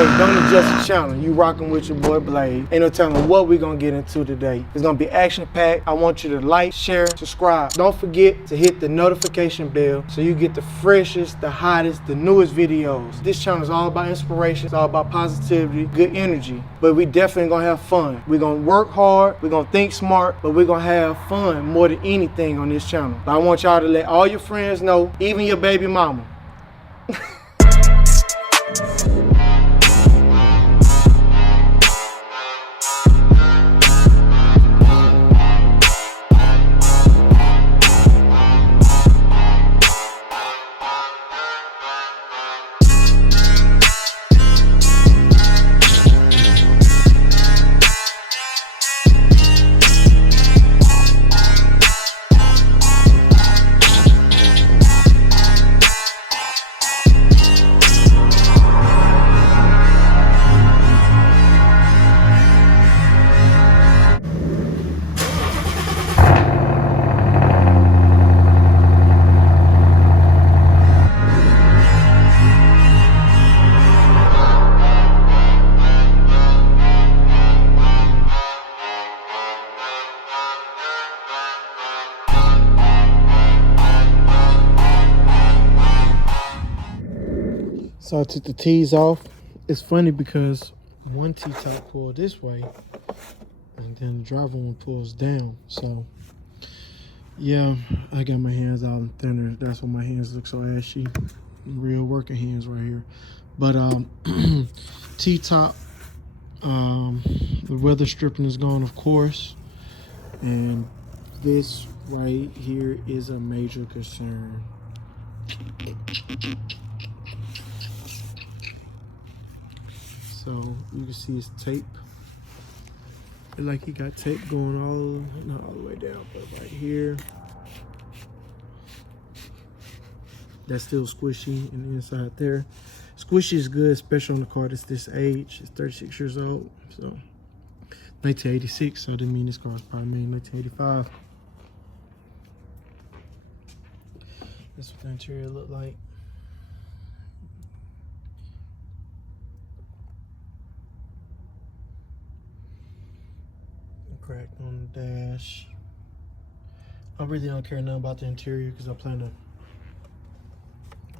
Hey, don't adjust the channel. You rocking with your boy Blade. Ain't no telling what we gonna get into today. It's gonna be action-packed. I want you to like, share, subscribe. Don't forget to hit the notification bell so you get the freshest, the hottest, the newest videos. This channel is all about inspiration. It's all about positivity, good energy. But we definitely gonna have fun. We're gonna work hard. We're gonna think smart, but we're gonna have fun more than anything on this channel. But I want y'all to let all your friends know, even your baby mama. So I took the T's off. It's funny because one T-top pulled this way and then the driver one pulls down. So yeah, I got my hands out in thinner. That's why my hands look so ashy. Real working hands right here. But T-top, the weather stripping is gone, of course. And this right here is a major concern. So you can see his tape. And like he got tape going not all the way down, but right here. That's still squishy and the inside there. Squishy is good, especially on the car that's this age. It's 36 years old, so 1986. So I didn't mean this car was probably made in 1985. That's what the interior looked like. Cracked on the dash. I really don't care nothing about the interior because I plan to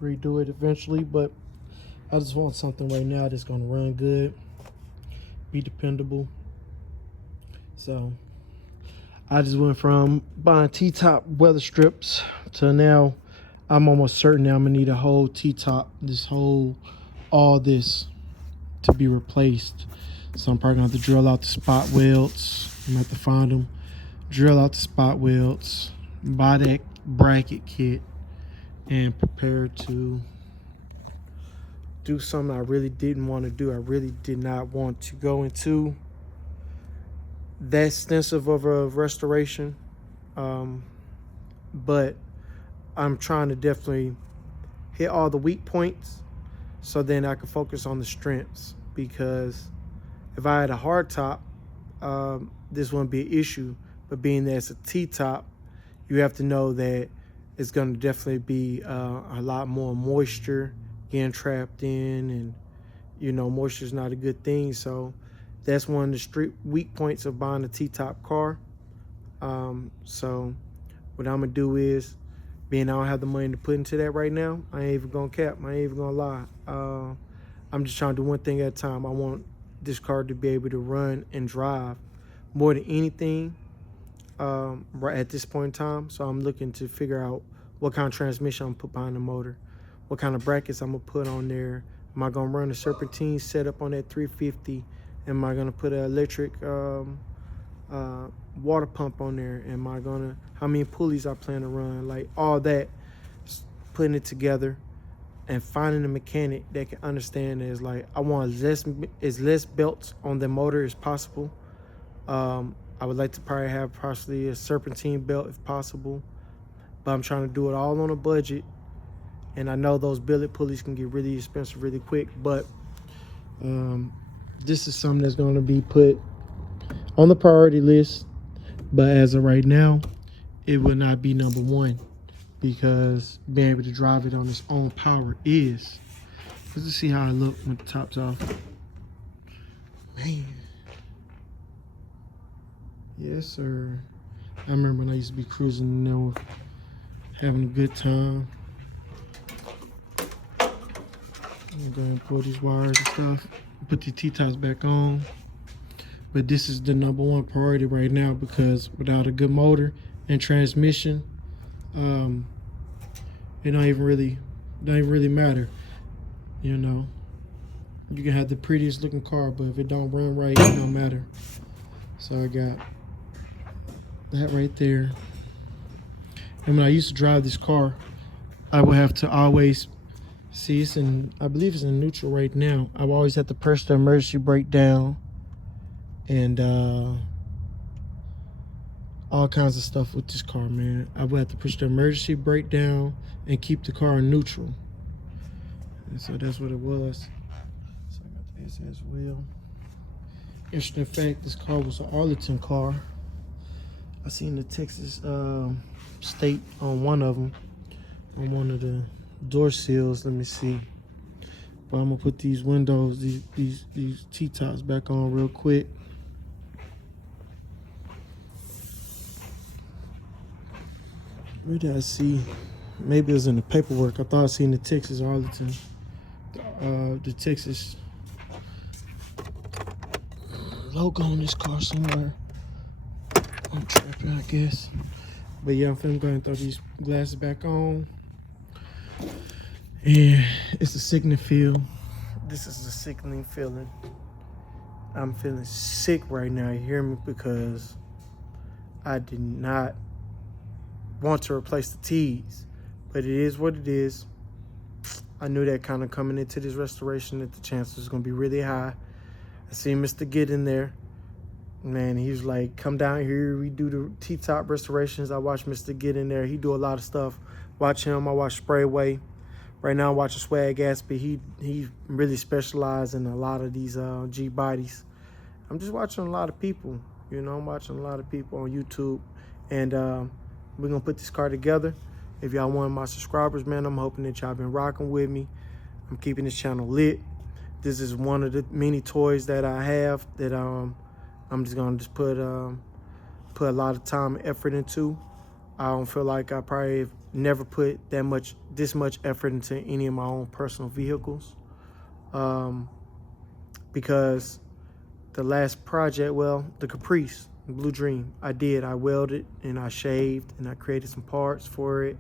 redo it eventually, but I just want something right now that's going to run good, be dependable. So I just went from buying T-top weather strips to now I'm almost certain now I'm gonna need a whole T-top, all this to be replaced. So I'm probably gonna have to drill out the spot welds. I'm gonna have to find them, drill out the spot welds, buy that bracket kit, and prepare to do something I really didn't want to do. I really did not want to go into that extensive of a restoration, but I'm trying to definitely hit all the weak points so then I can focus on the strengths, because if I had a hard top, this wouldn't be an issue. But being that it's a T-top, you have to know that it's going to definitely be a lot more moisture getting trapped in, and you know, moisture is not a good thing. So that's one of the weak points of buying a T-top car. So what I'm gonna do is, being I don't have the money to put into that right now, I ain't even gonna cap, I ain't even gonna lie. I'm just trying to do one thing at a time. I want this car to be able to run and drive more than anything right at this point in time. So I'm looking to figure out what kind of transmission I'm gonna put behind the motor, what kind of brackets I'm gonna put on there. Am I gonna run a serpentine setup on that 350? Am I gonna put an electric water pump on there? Am I gonna, how many pulleys I plan to run? Like all that, putting it together and finding a mechanic that can understand is like, I want as less belts on the motor as possible. I would like to probably have possibly a serpentine belt if possible, but I'm trying to do it all on a budget. And I know those billet pulleys can get really expensive really quick, but this is something that's going to be put on the priority list. But as of right now, it will not be number one, because being able to drive it on its own power is. Let's just see how I look with the tops off. Man. Yes, sir. I remember when I used to be cruising, you know, having a good time. I'm going to pull these wires and stuff, put the T-tops back on. But this is the #1 priority right now, because without a good motor and transmission, it don't even really matter. You know, you can have the prettiest looking car, but if it don't run right, it don't matter. So I got that right there. And when I used to drive this car, I would have to always see, it's in, I believe it's in neutral right now. I would always have to press the emergency brake down, and all kinds of stuff with this car, man. I would have to push the emergency brake down and keep the car in neutral. And so that's what it was. So I got the SS wheel. Interesting fact, this car was an Arlington car. I seen the Texas state on one of them, on one of the door seals. Let me see. But I'm gonna put these windows, these T-tops back on real quick. Where did I see? Maybe it was in the paperwork. I thought I seen the Texas Arlington, the Texas logo on this car somewhere. I'm tripping, I guess. But yeah, I'm finna go ahead and throw these glasses back on. And it's a sickening feel. This is a sickening feeling. I'm feeling sick right now, you hear me? Because I did not want to replace the T's. But it is what it is. I knew that kind of coming into this restoration, that the chances was gonna be really high. I seen Mr. Get in there. Man, he was like, come down here, we do the T-top restorations. I watch Mr. Get in there. He do a lot of stuff. Watch him, I watch Sprayway. Right now I'm watching Swag Gatsby. He really specialized in a lot of these Gbodies. I'm just watching a lot of people, you know, I'm watching a lot of people on YouTube. And we're gonna put this car together. If y'all one of my subscribers, man, I'm hoping that y'all been rocking with me. I'm keeping this channel lit. This is one of the many toys that I have that I'm just gonna put a lot of time and effort into. I don't feel like I probably have never put this much effort into any of my own personal vehicles. Because the last project, well, the Caprice, Blue Dream, I welded and I shaved and I created some parts for it.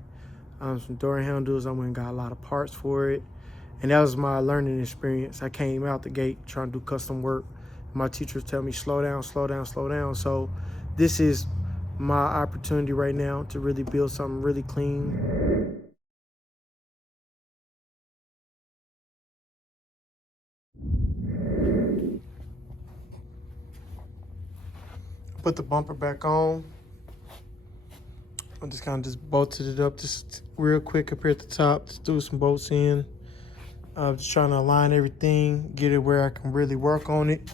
Some door handles, I went and got a lot of parts for it. And that was my learning experience. I came out the gate trying to do custom work. My teachers tell me, slow down, slow down, slow down. So this is my opportunity right now to really build something really clean. Put the bumper back on. I just kind of just bolted it up just real quick up here at the top. Just threw some bolts in. Just trying to align everything, get it where I can really work on it.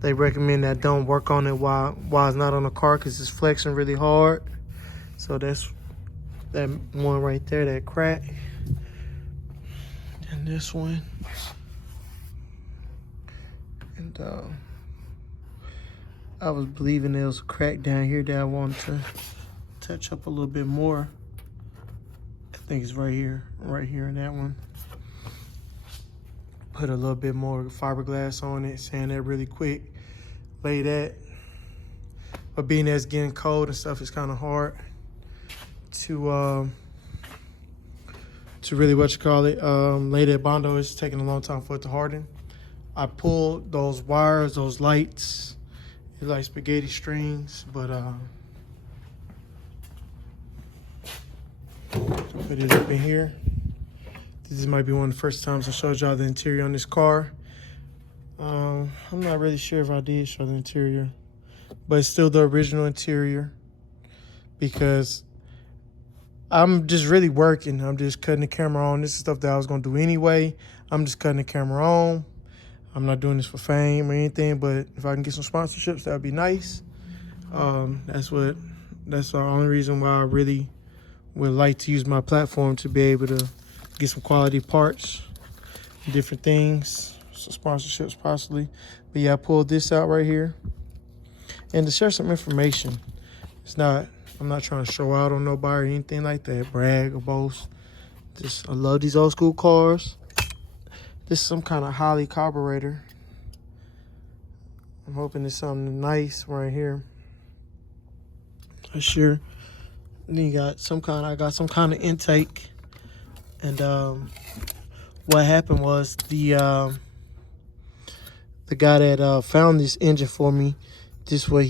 They recommend that I don't work on it while it's not on the car, because it's flexing really hard. So that's that one right there, that crack. And this one. And I was believing there was a crack down here that I wanted to touch up a little bit more. I think it's right here in that one. Put a little bit more fiberglass on it, sand that really quick, lay that. But being that it's getting cold and stuff, it's kind of hard to really, lay that Bondo. It's taking a long time for it to harden. I pulled those wires, those lights, it's like spaghetti strings, but put it up in here. This might be one of the first times I showed y'all the interior on this car. I'm not really sure if I did show the interior, but it's still the original interior, because I'm just really working. I'm just cutting the camera on. This is stuff that I was gonna do anyway. I'm just cutting the camera on. I'm not doing this for fame or anything, but if I can get some sponsorships, that would be nice. That's the only reason why I really would like to use my platform, to be able to get some quality parts, different things. some sponsorships possibly. But yeah, I pulled this out right here. And to share some information, I'm not trying to show out on nobody or anything like that, brag or boast. Just, I love these old school cars. This is some kind of Holley carburetor. I'm hoping it's something nice right here. Sure. Then I got some kind of intake. And what happened was the guy that found this engine for me, this way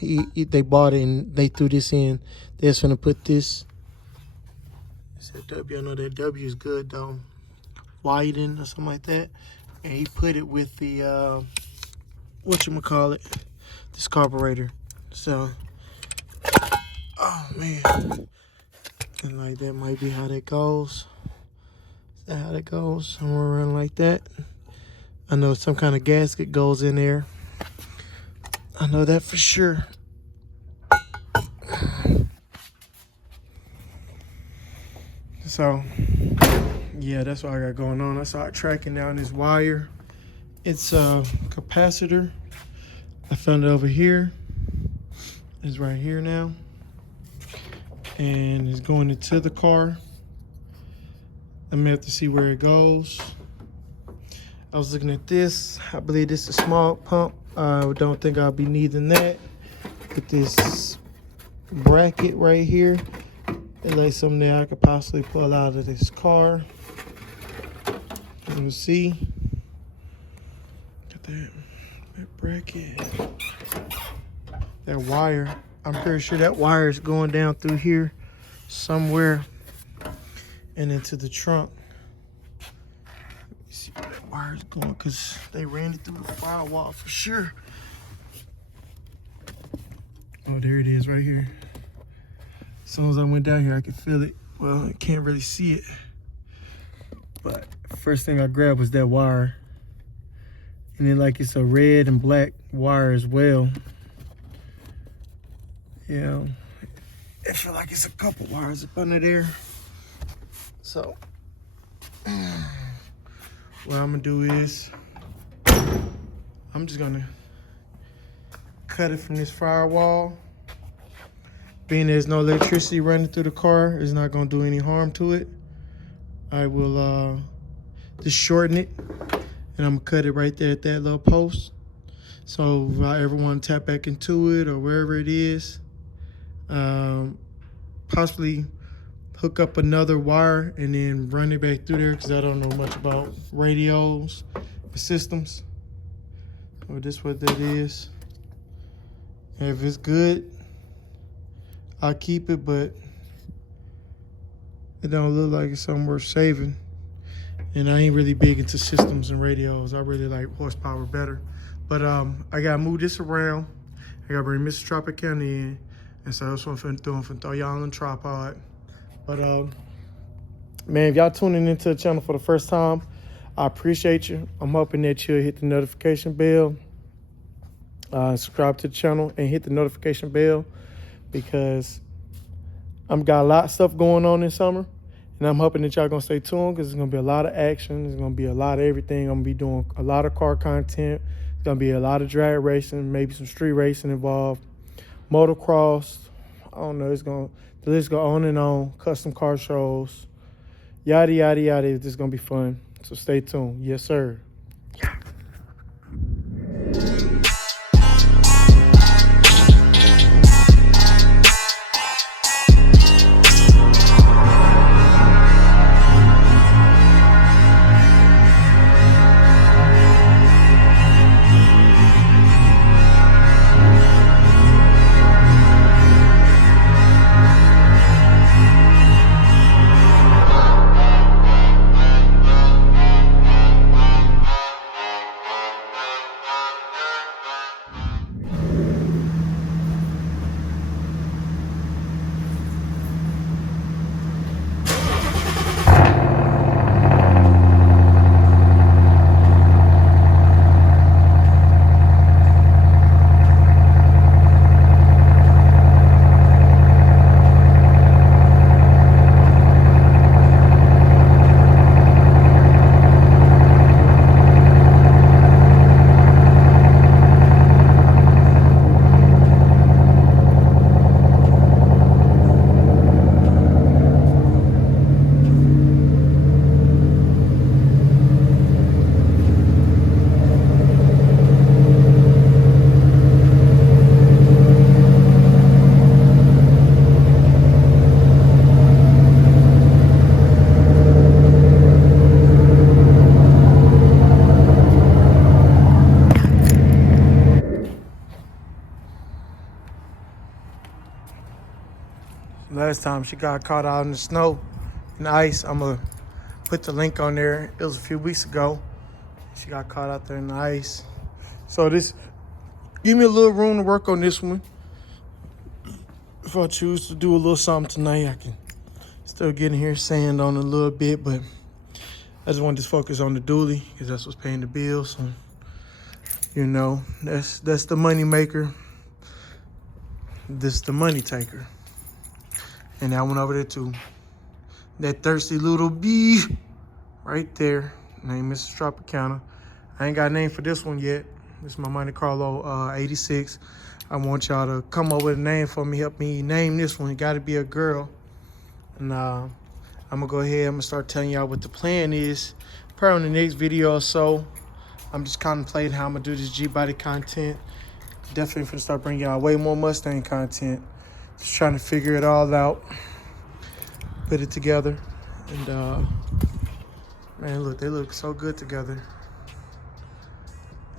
they bought it and they threw this in. They're just gonna put this. It's that W. I know that W is good though. Widen or something like that. And he put it with the this carburetor. So, oh man, and like that might be how that goes. Is that how that goes? Somewhere around like that. I know some kind of gasket goes in there. I know that for sure. So, yeah, that's what I got going on. I started tracking down this wire. It's a capacitor. I found it over here. It's right here now. And it's going into the car. I'm gonna have to see where it goes. I was looking at this. I believe this is a small pump. I don't think I'll be needing that. With this bracket right here, it's like something that I could possibly pull out of this car. You can see. Got that bracket. That wire. I'm pretty sure that wire is going down through here somewhere and into the trunk. Let me see where that wire is going, because they ran it through the firewall for sure. Oh, there it is right here. As soon as I went down here, I could feel it. Well, I can't really see it. But first thing I grabbed was that wire. And then like it's a red and black wire as well. Yeah, I feel like it's a couple wires up under there. So, what I'm gonna do is, I'm just gonna cut it from this firewall. Being there's no electricity running through the car, it's not gonna do any harm to it. I will just shorten it, and I'm gonna cut it right there at that little post. So if I ever want to tap back into it or wherever it is, possibly hook up another wire and then run it back through there, because I don't know much about radios and systems. So this is what that is. And if it's good, I'll keep it, but it don't look like it's something worth saving. And I ain't really big into systems and radios. I really like horsepower better. But I gotta move this around. I gotta bring Mr. Tropicana in. And so that's what I'm doing, throw y'all on the tripod. But man, if y'all tuning into the channel for the first time, I appreciate you. I'm hoping that you'll hit the notification bell, subscribe to the channel, and hit the notification bell, because I'm got a lot of stuff going on this summer, and I'm hoping that y'all gonna stay tuned, because there's gonna be a lot of action. There's gonna be a lot of everything. I'm gonna be doing a lot of car content. There's gonna be a lot of drag racing, maybe some street racing involved, motocross. I don't know. The list go on and on. Custom car shows, yada yada yada. It's just gonna be fun. So stay tuned. Yes, sir. last time. She got caught out in the snow and ice. I'm gonna put the link on there. It was a few weeks ago. She got caught out there in the ice. So this, give me a little room to work on this one. If I choose to do a little something tonight, I can still get in here sand on a little bit, but I just want to focus on the dually because that's what's paying the bills. So, you know, that's the money maker. This the money taker. And that one over there too. That thirsty little bee right there. Name Mrs. Tropicana. I ain't got a name for this one yet. This is my Monte Carlo 86. I want y'all to come up with a name for me. Help me name this one. It got to be a girl. And I'm going to go ahead. I'm going to start telling y'all what the plan is. Probably in the next video or so. I'm just contemplating how I'm going to do this Gbody content. Definitely going to start bringing y'all way more Mustang content. Just trying to figure it all out. Put it together. And, man, look, they look so good together.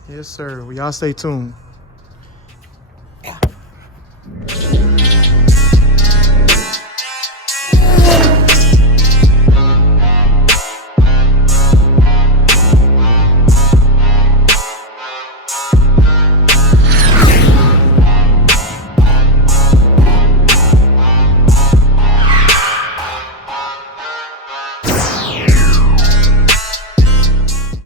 Yes, sir. Well, y'all stay tuned.